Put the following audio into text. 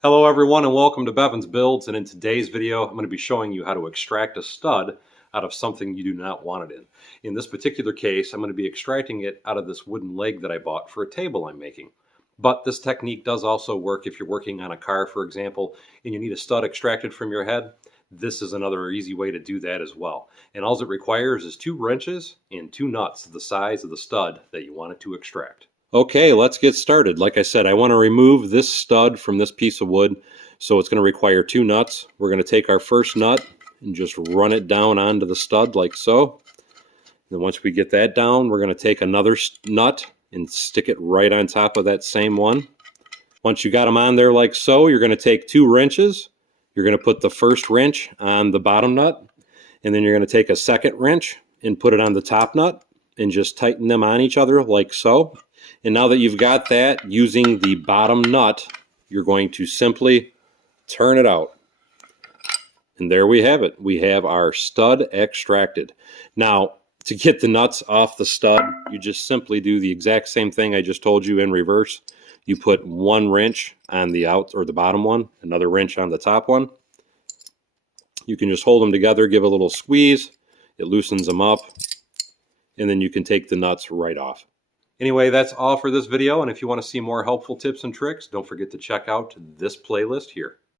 Hello everyone and welcome to Bevins Builds, and in today's video I'm going to be showing you how to extract a stud out of something you do not want it in. In this particular case I'm going to be extracting it out of this wooden leg that I bought for a table I'm making. But this technique does also work if you're working on a car, for example, and you need a stud extracted from your head. This is another easy way to do that as well. And all it requires is 2 wrenches and 2 nuts the size of the stud that you want it to extract. Okay, let's get started. Like I said, I want to remove this stud from this piece of wood, so it's going to require 2 nuts. We're going to take our first nut and just run it down onto the stud like so. Then once we get that down, we're going to take another nut and stick it right on top of that same one. Once you got them on there like so, you're going to take 2 wrenches. You're going to put the first wrench on the bottom nut, and then you're going to take a second wrench and put it on the top nut and just tighten them on each other like so. And now that you've got that, using the bottom nut, you're going to simply turn it out. And there we have it. We have our stud extracted. Now, to get the nuts off the stud, you just simply do the exact same thing I just told you in reverse. You put 1 wrench on the out or the bottom one, another wrench on the top one. You can just hold them together, give a little squeeze. It loosens them up. And then you can take the nuts right off. Anyway, that's all for this video, and if you want to see more helpful tips and tricks, don't forget to check out this playlist here.